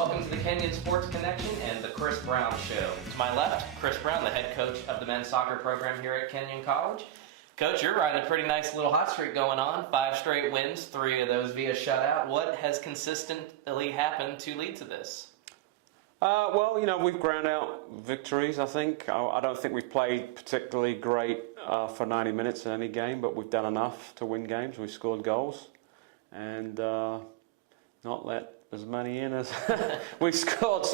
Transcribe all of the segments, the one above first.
Welcome to the Kenyon Sports Connection and the Chris Brown Show. To my left, Chris Brown, the head coach of the men's soccer program here at Kenyon College. Coach, you're riding a pretty nice little hot streak going on. 5 straight wins, 3 of those via shutout. What has consistently happened to lead to this? We've ground out victories, I think. I don't think we've played particularly great for 90 minutes in any game, but we've done enough to win games. We've scored goals and not let as many in as we've scored.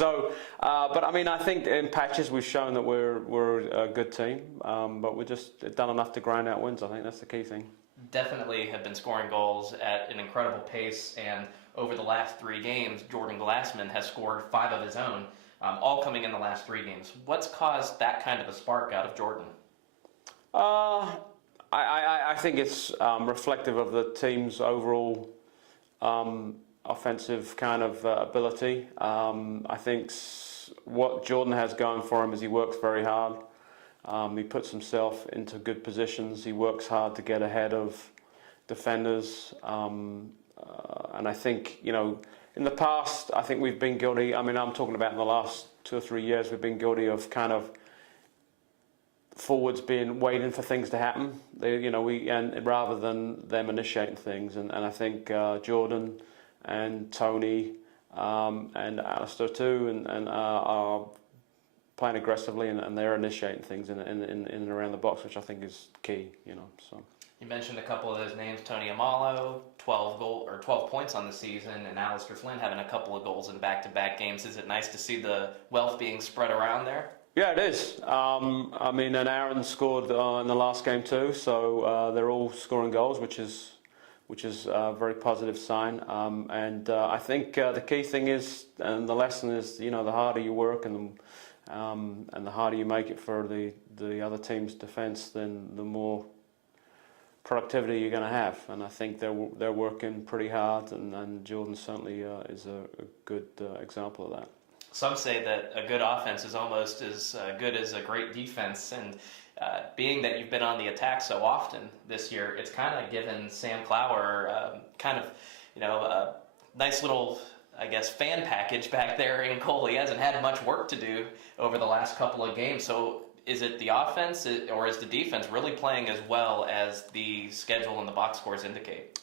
I think in patches we've shown that we're a good team, but we've just done enough to grind out wins. I think that's the key thing. Definitely have been scoring goals at an incredible pace, and over the last 3 games, Jordan Glassman has scored 5 of his own, all coming in the last 3 games. What's caused that kind of a spark out of Jordan? I think it's reflective of the team's overall offensive kind of ability. I think what Jordan has going for him is he works very hard. He puts himself into good positions. He works hard to get ahead of defenders. And I think, in the past, I think we've been guilty. I'm talking about in the last 2 or 3 years, we've been guilty of kind of forwards being waiting for things to happen. Rather than them initiating things. And I think Jordan and Tony and Alistair too, and are playing aggressively, and they're initiating things in and around the box, which I think is key. So. You mentioned a couple of those names: Tony Amalo, 12 points on the season, and Alistair Flynn having a couple of goals in back-to-back games. Is it nice to see the wealth being spread around there? Yeah, it is. And Aaron scored in the last game too, so they're all scoring goals, which is a very positive sign. I think the key thing is, and the lesson is, the harder you work and the harder you make it for the other team's defence, then the more productivity you're going to have. And I think they're working pretty hard, and Jordan certainly is a good example of that. Some say that a good offense is almost as good as a great defense, and being that you've been on the attack so often this year, it's kind of given Sam Clower a nice little, fan package back there in goal. He hasn't had much work to do over the last couple of games. So is it the offense or is the defense really playing as well as the schedule and the box scores indicate?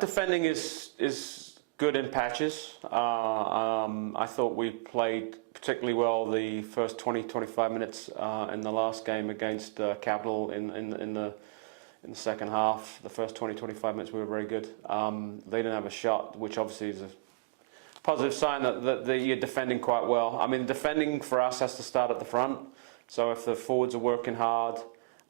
Defending is good in patches. I thought we played particularly well the first 20-25 minutes in the last game against Capital in the second half. The first 20-25 minutes we were very good. They didn't have a shot, which obviously is a positive sign that you're defending quite well. Defending for us has to start at the front. So if the forwards are working hard,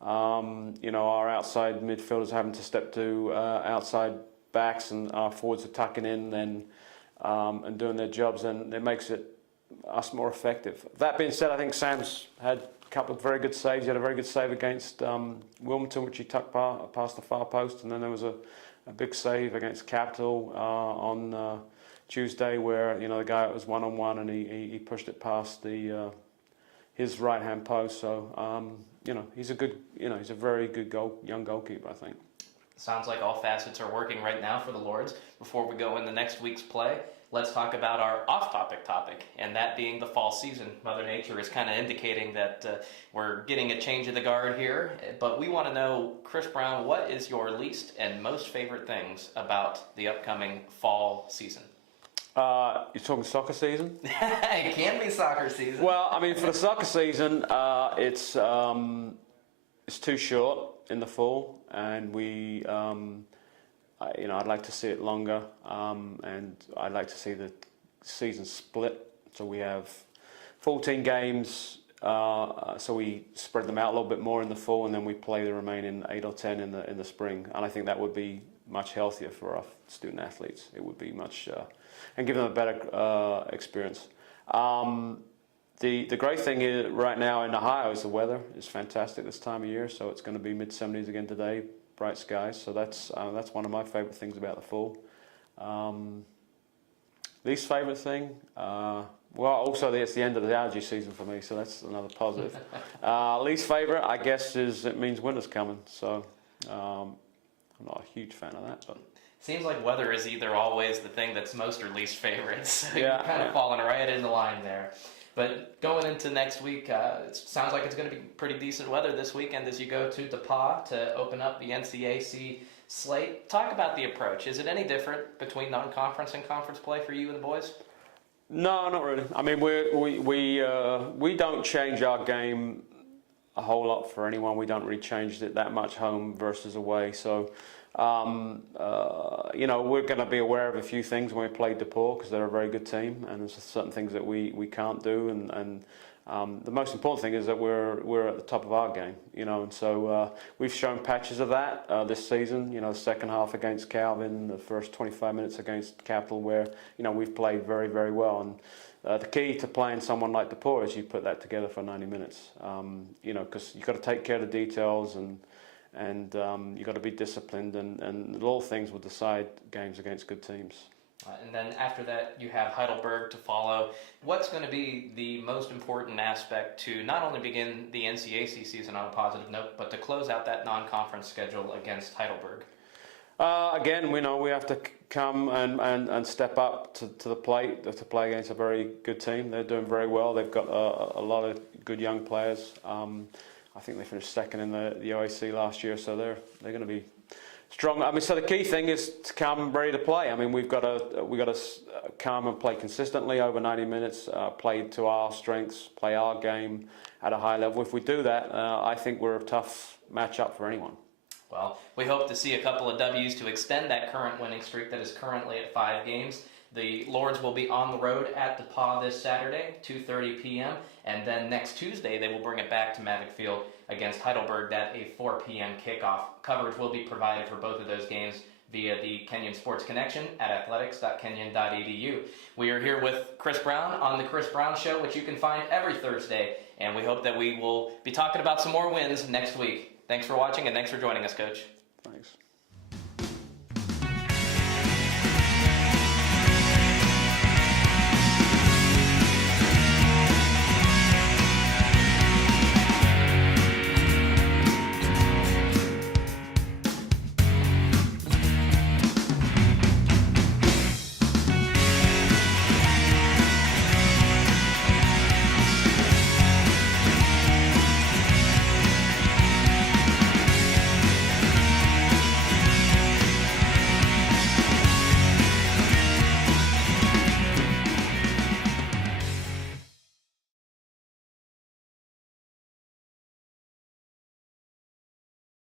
our outside midfielders are having to step to outside backs, and our forwards are tucking in and doing their jobs, and it makes us more effective. That being said, I think Sam's had a couple of very good saves. He had a very good save against Wilmington, which he tucked past the far post, and then there was a big save against Capital on Tuesday, where the guy was 1-on-1 and he pushed it past his right hand post. So he's a very good young goalkeeper, I think. Sounds like all facets are working right now for the Lords. Before we go into next week's play, let's talk about our off-topic topic, and that being the fall season. Mother Nature is kind of indicating that we're getting a change of the guard here, but we want to know, Chris Brown, what is your least and most favorite things about the upcoming fall season? You're talking soccer season? It can be soccer season. Well, for the soccer season, it's too short in the fall, and I'd like to see it longer, and I'd like to see the season split. So we have 14 games, so we spread them out a little bit more in the fall, and then we play the remaining 8 or 10 in the spring. And I think that would be much healthier for our student athletes. It would be much and give them a better experience. The great thing is right now in Ohio is the weather is fantastic this time of year. So it's going to be mid-70s again today, bright skies. So that's one of my favorite things about the fall. Least favorite thing, also it's the end of the algae season for me, so that's another positive. Least favorite, I guess, is it means winter's coming. So I'm not a huge fan of that, but Seems like weather is either always the thing that's most or least favorite. So Yeah, you're kind of falling right in the line there. But going into next week, it sounds like it's going to be pretty decent weather this weekend as you go to DePauw to open up the NCAC slate. Talk about the approach. Is it any different between non-conference and conference play for you and the boys? No, not really. I mean, we don't change our game a whole lot for anyone. We don't really change it that much, home versus away. So, we're going to be aware of a few things when we play DePauw because they're a very good team, and there's certain things that we can't do. And the most important thing is that we're at the top of our game, and so we've shown patches of that this season. The second half against Calvin, the first 25 minutes against Capital, where we've played very, very well. And the key to playing someone like DePauw is you put that together for 90 minutes. Because you've got to take care of the details and you've got to be disciplined, and little things will decide games against good teams. And then after that, you have Heidelberg to follow. What's going to be the most important aspect to not only begin the NCAC season on a positive note, but to close out that non-conference schedule against Heidelberg? Again, we know we have to come and step up to the plate to play against a very good team. They're doing very well. They've got a lot of good young players. I think they finished second in the OAC last year, so they're going to be strong. I mean, so the key thing is to come ready to play. I mean, we've got to come and play consistently over 90 minutes, play to our strengths, play our game at a high level. If we do that, I think we're a tough matchup for anyone. Well, we hope to see a couple of W's to extend that current winning streak that is currently at 5 games. The Lords will be on the road at DePauw this Saturday, 2:30 p.m., and then next Tuesday they will bring it back to Mavic Field against Heidelberg at a 4 p.m. kickoff. Coverage will be provided for both of those games via the Kenyon Sports Connection at athletics.kenyon.edu. We are here with Chris Brown on The Chris Brown Show, which you can find every Thursday, and we hope that we will be talking about some more wins next week. Thanks for watching, and thanks for joining us, Coach. Thanks.